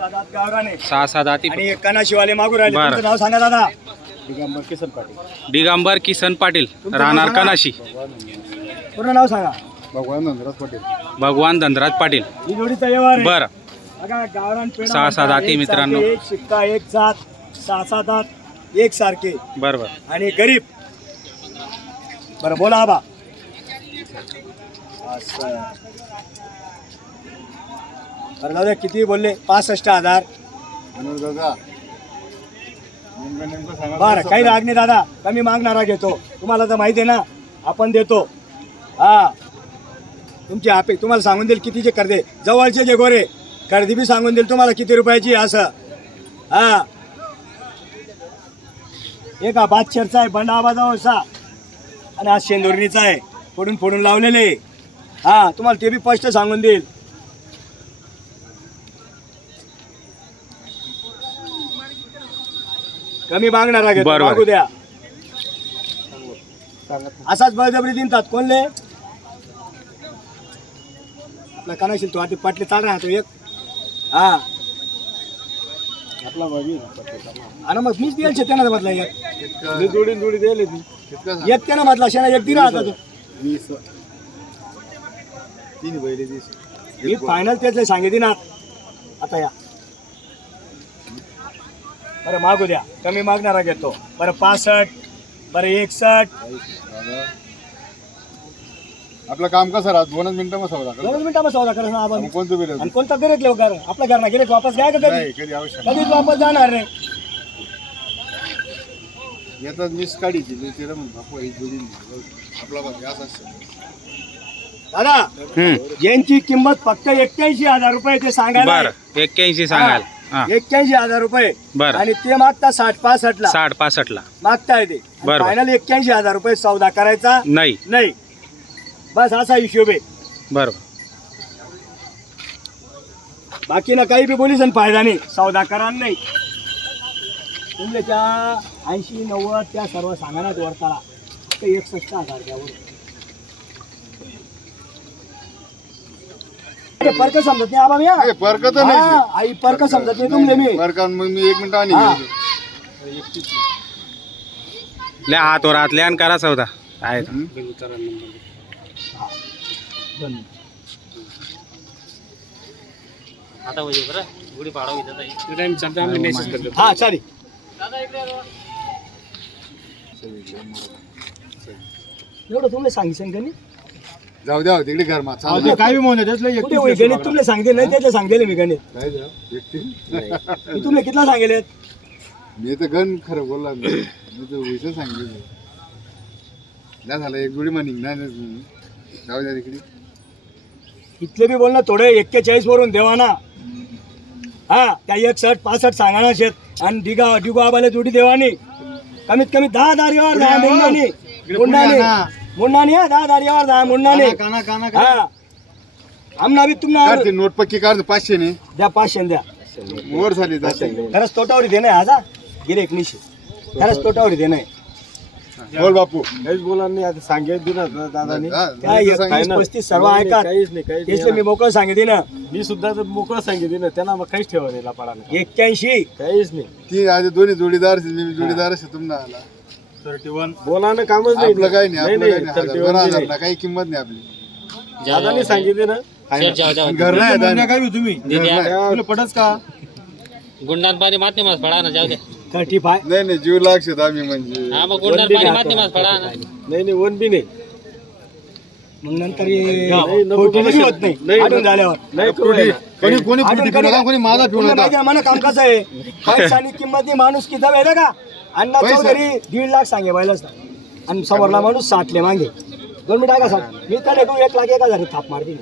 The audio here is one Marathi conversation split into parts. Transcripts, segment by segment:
सहा सात आती आणि कनाशिवाले मागू राहिले. बरं. तुमचं नाव सांगा दादा. दिगंबर किसन पाटील राहणार कनाशी. पूर्ण नाव सांगा. भगवान धनराज पाटील. ही जोडीचा व्यवहार आहे. बरं बघा गावरान पेंडा सहा सात म्हणतात, हाती एक मित्रांनो. सारखे, एक शिक्का एक जात, सहा सात हात एक सारखे बरोबर. आणि गरीब. बरं बोला आबा. असं. बरं दादा किती बोलले? 65,000. बरं काही राग नाही दादा, कमी मागणारा घेतो. तुम्हाला तर माहिती आहे ना आपण देतो. हा तुमची तुम्हाला सांगून देईल कितीचे कर्जे. जवळचे जे गोरे कर्दी बी सांगून देईल तुम्हाला किती रुपयाची असं. हा एक हा बादशेरचा आहे बंडा आबाजावरचा आणि हा शेंदुर्णीचा आहे फोडून फोडून लावलेले. हा तुम्हाला ते बी स्पष्ट सांगून देईल. कमी मागणारा घेतो. बरोबर. मागू द्या. असाच बळजबरी दिनतात कोणले आपला कानाशील तो आधी पाटले चाल राहतो एक. हा आपला आणि मग मीच द्यायचे त्यानं म्हटलं एक जोडी द्यायला एक त्यानं म्हटला शेणा एक दिला आता तो. मी फायनल त्याच सांगितली ना आता. या बरं मागू द्या. कमी मागणारा घेतो. बरं 65. बरं 61. आपलं काम कसं राहत 2 मिनिटं सौदा 2 मिनिटामध्ये सौदा करा ना आपण. कोणतं बिल आणि कोणता गिरेक लेव घर आपल्या घरना गिरेक वापस घ्या का नाही कधी कधी आवश्यक कधीच वापस जाणार नाही. येतात मिस काढीची तिला म्हणतो ही जोडी आपला बघ असं असतं. दादा यांची किंमत फक्त 81,000 रुपये ते सांगायला. बरं 81 सांगाल. हा 81,000 रुपये. बरं. आणि ते मागता 60-65 ला 60-65 ला. मागताय ते. बरं. फायनल 81,000 रुपये सौदा करायचा नाही. नाही. बस असा हिशोब आहे. बरोबर. बाकी ना काही बी बोलीस आणि फायदा नाही. सौदा करा नाही. तुमच्या त्या 80-90 त्या सर्व सांगण्यात वरताला फक्त 61,000 द्यावर. परक समजत नाही आबा मी. हे परकत नाही हा, आई परक समजत नाही तुमले मी. परकान मग मी 1 मिनिट आणि हा. ले हातवर हात ल्यान करा सौदा आहे. हा चालेल. एवढं तुम्ही सांगितलं का नाही? जाऊ द्या तिकडे घर मा चालू काय कुठे होईल गणित तुम्ही सांगते नाही त्याचं सांगेल मी गणित. मी तुम्ही कितला सांगेल? मी तर गण खरं बोलला मी तर विषय सांगितलं नाही झालं एक जोडी म्हणीन नाही. जाऊ द्या तिकडे इथले बी बोल ना थोडे 41 वरून देवा ना. हा त्या 61-65 सांगा ना शेत आणि डिगो आबाला जोडी देवानी कमीत कमी 10 दारीवर 10 मुंडानी मुंडानी 10 दारीवर 10 मुंडानी. हा आमना बी तुम्हाला नोट पक्की काढ 500 ने द्या 500 द्या. वर झाली खरंच तोटावरी दे नाही आज गिरेक निशी खरंच तोटावरी दे नाही. बोल बापू काहीच बोला नाही. आता सांगितलं ना दादानी काय 31-35 सर्व ऐका. काहीच नाही तेच मी मोकळं सांगितलं ना. मी सुद्धा तर मोकळं सांगितलं ना त्यांना. मग काहीच ठेवा नाही पडायला 81 काहीच नाही. ती आधी दोन्ही जोडीदार मी जोडीदार तुम्हाला आला 31 बोलानं कामच नाही. आपलं काही नाही आपलं काही नाही. 31 12,000 काही किंमत नाही आपली. दादानी सांगितले ना. घर नाही काय तुम्ही तुला पडच का गुंडान पाणी माती मास पडा ना. जाऊ दे. 35 नाही जीव लागतात आम्ही म्हणजे हा मग गुंडान पाणी माती मास पडा ना. नाही 1 बी नाही. मग नंतर खोटी होत नाही आठवण झाल्यावर. नाही करू नका. कोणी कोणी फ्रुटी पिऊ नका कोणी माझा पिऊ तुला नका. माहिती आहे मला काम कसं आहे. पैशानी किंमत नाही माणूस किती वेळ का. अण्णा चौधरी 1.5 लाख सांगे बैलच आणि समोरला माणूस 60 ले मागे 2 मिनिट आहे का सांग. मी त्याला 1 लाख 1,000 थाप मारते.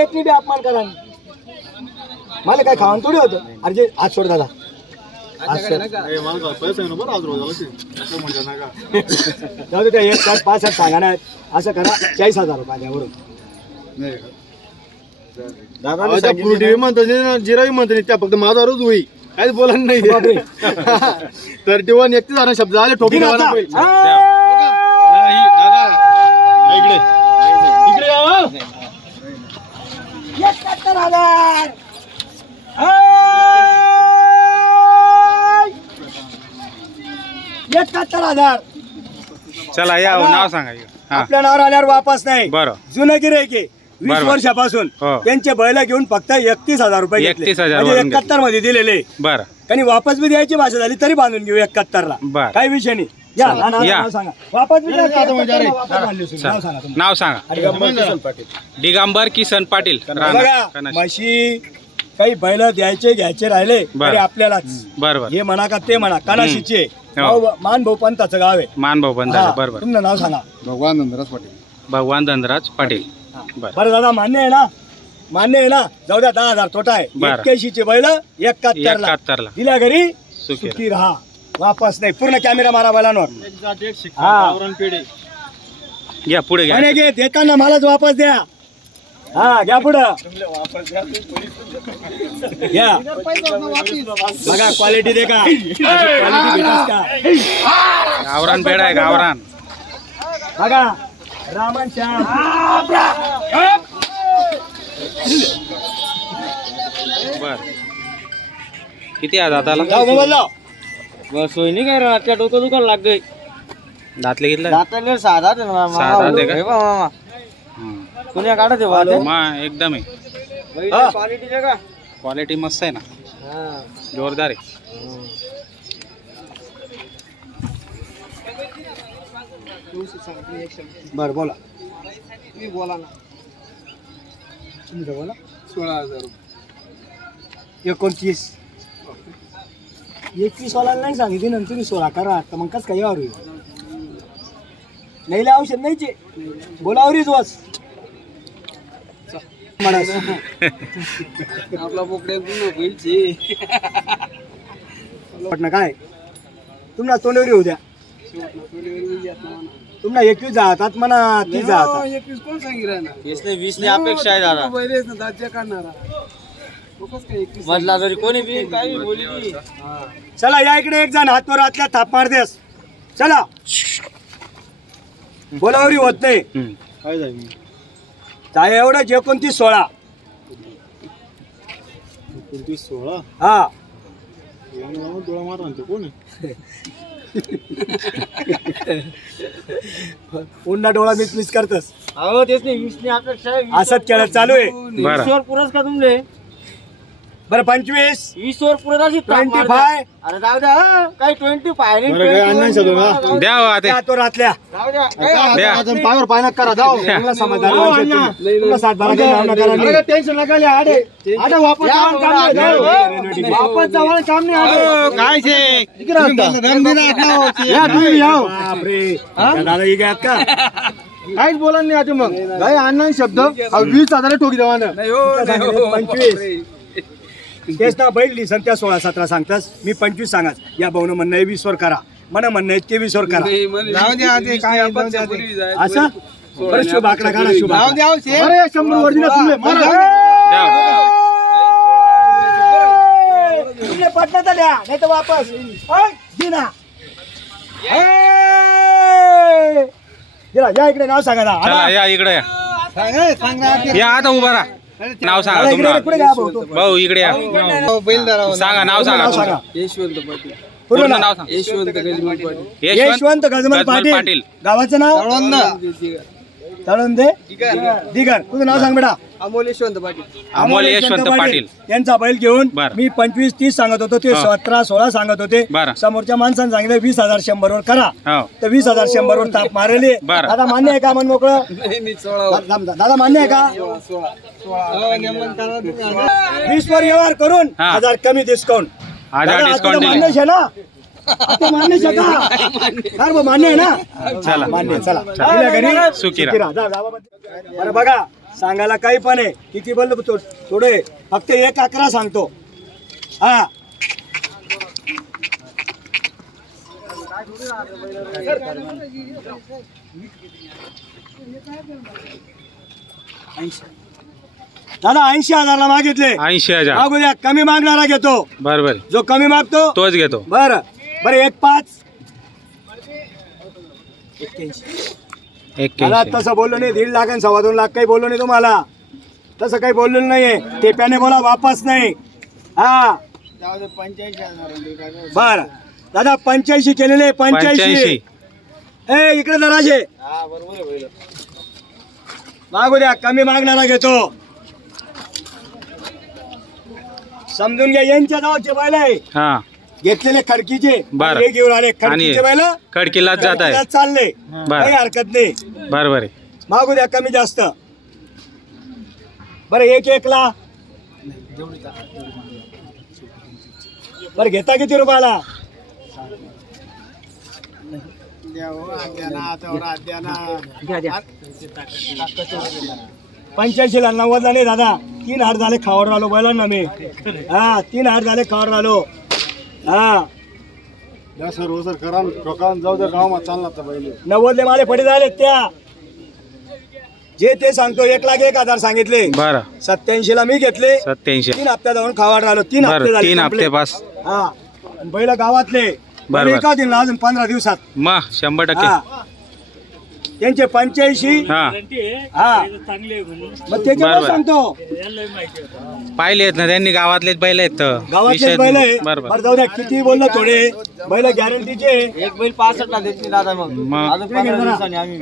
एक बी अपमान करा मला काय खाऊन थोडी होतं. अरे जे आज सोड दादा जाऊ दे. 1-65 सांगा ना असं करा 40,000 रुपये द्यावरून. दादा फ्रुटी म्हणतो जिरावी म्हणतो त्या फक्त माझ्यावरच होई काहीच बोला नाही. 31 31 शब्द आले ठोकी दादा इकडे इकडे यावं. 71,000 71,000. चला या हो, नाव सांगा हा आपल्या नावावर आल्यावर वापस नाही. बरं जुनं गिऱ्हाईक आहे 20 बरोबर. वर्षापासून हो. त्यांचे बैल घेऊन फक्त 31,000 रुपये घेतले. 31,000 म्हणजे वरून 71 मध्ये दिलेले. बरं आणि वापस बी द्यायची भाषा झाली तरी बांधून घेऊ 71 ला. बरं. काही विषय नाही. या या. नाव सांगा. वापस बी द्या, 71 ला वापस बांधली असेल. नाव सांगा तुम्ही. नाव सांगा दिगंबर किसन पाटील राणा, बघा कनाश. म्हशी काही बैल द्यायचे घ्यायचे राहिले बरं. तरी आपल्यालाच. बरोबर हे म्हणा का ते म्हणा कनाशीचे हो. मान भाऊ पंताचं गाव आहे. मानभाऊ बंद हा, बरोबर तुमचं नाव सांगा. भगवान धनराज पाटील. भगवान धनराज पाटील बरं बरं दादा मान्य आहे ना? मान्य आहे ना? जाऊ द्या 10,000 तोटा आहे. बरं. 81 बैल 71 ला 71 ला दिल्या घरी सुखी सुखी राहा. वापस नाही. पूर्ण कॅमेरा मारा बैलांवर. या पुढे घ्या म्हणे घे देताना मलाच वापस द्या. हा घ्या पुढं घ्या. बघा क्वालिटी दे का क्वालिटी भेटस का. गावरान बेड आहे गावरान बघा रामन श्याम बर किती आहे दाताला जाऊ मोबाईल लाव. बस सोय नाही काय राहत डोकं दुकान लाग गई दातले घेतलं दाताले साधा दे ना साधा दे का? मामा कुण्या काढत आहे मा एकदम आहे हा. क्वालिटी दे का क्वालिटी मस्त आहे ना जोरदार आहे बर बोला. बोला ना तुमचं बोला. 16,000 रुपये. 29 21 वाला नाही सांगितली नंतर तुम्ही 16 करा. तर मग कसं काय यावर नाही ला औषध नाहीचे बोलावरीच वाच आपला बोकडे पटना काय तुम्हाला तोंडवरी होऊ द्या. तुम्हाला 21 जातात म्हणा 30 जातात. 21 कोण सांगितलं ना? 20 ने अपेक्षा आहे दादा बैरेच ना दाच्या काढणारा. लोकच काय 21 मधला जरी कोणी बी काही बोलली चला या इकडे एक जण हातवर हातल्या थाप मार देस. चला बोलावरी होत नाही. हम्म. काय झालं काय एवढं 29 16 16 हा डोळा मार म्हणतो कोण आहे? पुन्हा डोळा मिस करतस. अहो तेच नाही 20 ने अपेक्षा आहे असंच खेळत चालू आहे. बरं 20 वर पुरस का तुमले बरं 25 20 वर पुरत अशी ताप मारता. 25 अरे जाऊ द्या काही 25 पाहिजे बरं, काय अण्णा शोधू ना? द्या हो आता हातवर हातल्या जाऊ द्या द्या. अजून पायावर पायनाक करा जाऊ तुम्हाला समाधान हो, वाटतं अण्णा. तुम्ही. तुम्हाला 60 बारा काही भावना करा नाही. टेन्शन नका लिहा, आडे आडे वापस या, जाऊन काम नाही, जाऊ. वापस जाऊन काम नाही आडे. काय छे इकडे राहता. या, तुम्ही या. बापरे दादा ही घ्यात का काहीच बोला नाही आता मग काय अण्णा शब्द 20,000 ठोकी देवानं 25 तेच ना बैल लिसन त्या 16 17 सांगतास. मी 25 सांगाच. या भाऊन म्हणणं आहे 20 वर करा. मला म्हणणं आहे 23 वर करा. असं बरं शुभ आकडा काढा. शुभ आकडा. अरे 100 वर दिला तुम्ही मारा. तुमने पटलं तर द्या नाही तर वापस दिना दिला. या इकडे नाव सांगा ना. चला या इकडे या या आता उभा राहा नाव सांगा इकडे तुम्हाला पुढे घ्या भाऊ. भाऊ इकडे या सांगा नाव सांगा नाव तुमचं. सांगा. यशवंत पाटील पूर्ण पूर्ण नाव. नाव सांगा यशवंत गजमल पाटील यशवंत गजमल पाटील. गावाचं नाव तळंदे दिगर. तुझं नाव सांग बेटा. अमोल यशवंत पाटील अमोल यशवंत पाटील त्यांचा बैल घेऊन बरं. मी 25 30 सांगत होतो ते हा. 17 16 सांगत होते. बरं. समोरच्या माणसाने सांगितलं 20,000 100 वर करा. हो तर 20,000 100 वर ताप मारले. बरं. दादा मान्य आहे का मन मोकळं. दादा मान्य आहे का 20 वर व्यवहार करून हा. 1000 कमी डिस्काउंट. 1000 डिस्काउंट दिले मान्य आहे ना. आता मान्य आहे का अरे भाऊ, मान्य आहे ना. चला मान्य आहे, चला दिल्या घरी सुखी राहा. सुखी राहा. जा, गावामध्ये. बरं बघा सांगायला काही पण आहे. किती बोललो थोडे फक्त 1 सांगतो. हा दादा 80,000 ला मागितले. 80,000 मागू द्या. कमी मागणारा घेतो. बरोबर जो कमी मागतो तोच घेतो बरं बरं 1.5 मला 81 तसं बोललो नाही. 1.5 लाख आणि 2.25 लाख काही बोललो नाही तुम्हाला. तसं काही बोललेलं नाहीये. टेप्याने बोला वापस नाही. हा बरं दादा 85 केलेले 85. ए इकडे जराशे मागू द्या, कमी मागणारा घेतो. समजून घ्या, यांच्या जवळचे बैल आहे हा घेतलेले खडकीचे. बरं. हे घेऊन आले आणि खडकीचे बैल, खडकीलाच जात आहे. चालले, बरं. काही हरकत नाही. बरोबर आहे. मागू द्या कमी जास्त. बरं 1 ला बरं घेता किती रुपयाला? 85 ला 90 ला नाही दादा. 3 हार झाले खावर राहिलो बैलांना मी. हा 3 हार झाले खावर राहिलो. हा या सर करा ठोकान जाऊ द्या गावात चालला तर पहिले 90 ले माले पडे झाले त्या. जे ते सांगतो 1,01,000 सांगितले. बरं 87 ला मी घेतले. 87. 3 हप्त्या जाऊन खावाड राहिलो. 3 हप्ते बरं झाले 3 हप्ते complete. पास. हा आणि बैल गावातले बरं. एका दिन अजून 15 दिवसात. मग 100%. हा त्यांचे 85. हा हा मग त्याच्यावर बरोबर. सांगतो पाहिलेत ना त्यांनी, गावातलेच बैल आहेत. गावातले बैल आहे. बरोबर. बरं जाऊ द्या, किती बोललो थोडे बैल गॅरंटीचे. एक बैल 65 ला देत नाही दादा. मग मग अजून 15 दिवसांनी आम्ही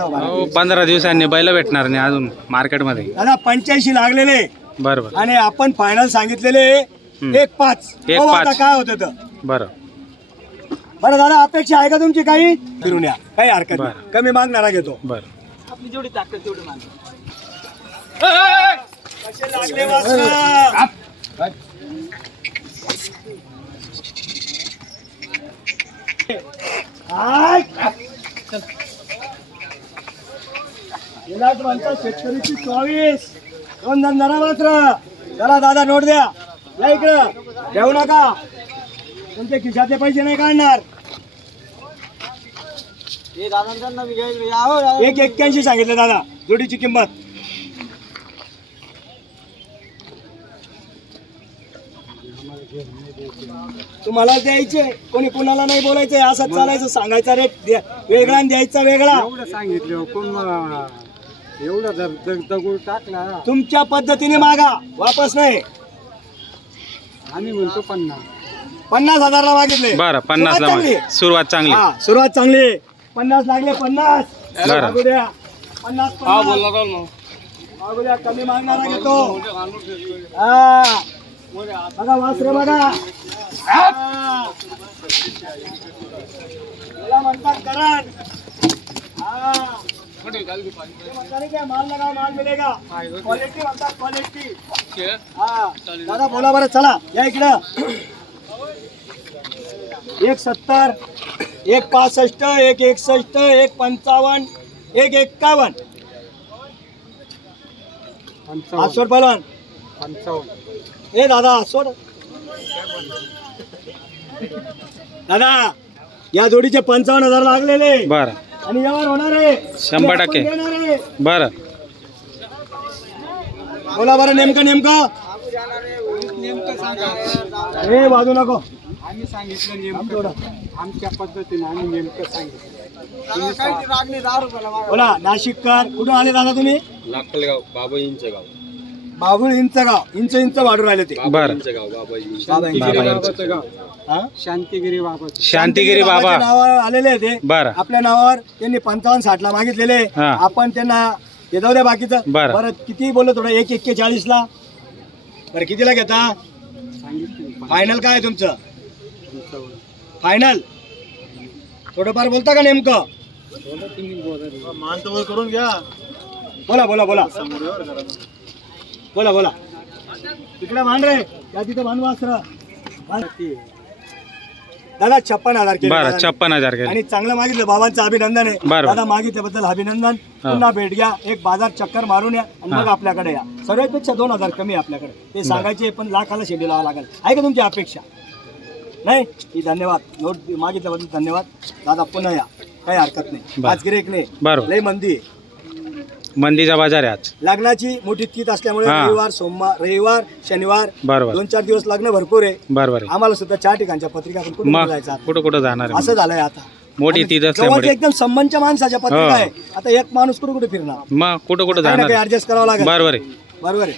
हो, 15 दिवसांनी बैल भेटणार नाही अजून मार्केटमध्ये. दादा 85 लागलेले बरोबर. आणि आपण फायनल सांगितलेले 1,5. 1,5. आता काय होत होतं. बरं बरं दादा अपेक्षा आहे का तुमची? काही फिरून या, काही हरकत नाही. बरं. कमी मागणारा घेतो. बरं. आपली जेवढी ताकद तेवढी मागे. कसे लागले वासरं? आय! यालाच म्हणतात शेतकरीची 24. 2 धंदा मात्र. चला दादा नोट द्या. या इकडं घेऊ नका. तुमच्या खिशातले पैसे नाही काढणार. हे दादांना मी घ्यायला यावं. 1,81 सांगितलं दादा जोडीची किंमत. तुम्हाला द्यायचे, कोणी कोणाला नाही बोलायचं. असं चालायचं, सांगायचा रेट वेगळा आणि द्यायचा वेगळा. सांगितलं कोण एवढा दगड टाकला तुमच्या पद्धतीने मागा, वापस नाही. आम्ही म्हणतो 50. 50,000 ला मागितले. बरं 50 ला चांगली. मागे. सुरुवात चांगली. हा, सुरुवात चांगली. 50 लागले. 50 बरं. मागू द्या. 50 मागू द्या. कमी मागणारा घेतो. हा बघा वासरे बघा. हा. याला म्हणतात करण. हा. ते म्हणतात नाही का, माल लगा माल मिलेगा. क्वालिटी म्हणतात क्वालिटी. हा दादा बोला बरं. चला या इकडं. 1,70, 1,65, 1,61, 1,55, 1,51. सोड पहलवान. ए दादा सोड. दादा या जोडीचे 55,000 लागलेले बरं आणि यावर होणार आहे 100%. आपण देणार आहे. बरं. बोला बरं नेमकं हे वाजू नको. आम्ही सांगितलं आमच्या पद्धतीने आम्ही नेमकं सांगितलं. रागली 10 रुपयाला मागा. बोला नाशिककर. कुठून आले दादा तुम्ही? लाखलगाव बाबा इंचगाव. बाबुळ इंचगाव. इंच वाढून राहिले ते. बरं. इंचगाव बाबा इंच. बाबाचं गाव हा? शांतिगिरी बाबा. शांतिगिरी बाबा. बाबाच्या नावावर आलेले आहे ते. बरं. आपल्या नावावर त्यांनी 55-60 ला मागितलेले. हा. आपण त्यांना हे जाऊ द्या बाकीचं. बरं. बरं किती बोललो थोडं? 1,41 ला. बरं कितीला घेता? फायनल काय आहे तुमचं? फायनल थोडंफार बोलता का नेमकं? मानतोवर करून घ्या. बोला बोला बोला बोला बोला. तिकडे मान रे. त्या तिथे मानवा असं. दादा 56,000 केले बरं दादाने. 56,000 केले. आणि चांगलं मागितलं. बाबांचं अभिनंदन आहे. बरं. दादा मागितल्याबद्दल अभिनंदन. पुन्हा भेट घ्या. एक बाजार चक्कर मारून या आणि मग आपल्याकडे या. सर्वांपेक्षा 2,000 कमी आहे आपल्याकडे. ते सांगायचे पण लाखाला शेंडी लावा लागेल. आहे का तुमची अपेक्षा? नाही ही धन्यवाद. नोट मागितल्याबद्दल धन्यवाद दादा. पुन्हा या, काही हरकत नाही. बरं. आज गिरेक नाही. बरोबर. लय मंदी आहे. मंदीचा बाजार आहे आज. लग्नाची मोठी तीत असल्यामुळे हा. रविवार शनिवार बरोबर. 2-4 दिवस लग्न भरपूर आहे. बरोबर आहे. आम्हाला सुद्धा 4 ठिकाणच्या पत्रिका पण कुठे मग जायचं आता? कुठं जाणार आहे? असं झालंय आता. मोठी तीत जवळच्या असल्यामुळे एकदम संबंधच्या माणसाच्या पत्रिका हो. आहे. आता एक माणूस कुठे फिरणार? मग कुठं काही ना जाणार काही आहे? ऍडजस्ट करावं लागेल. बरोबर आहे. बरोबर आहे.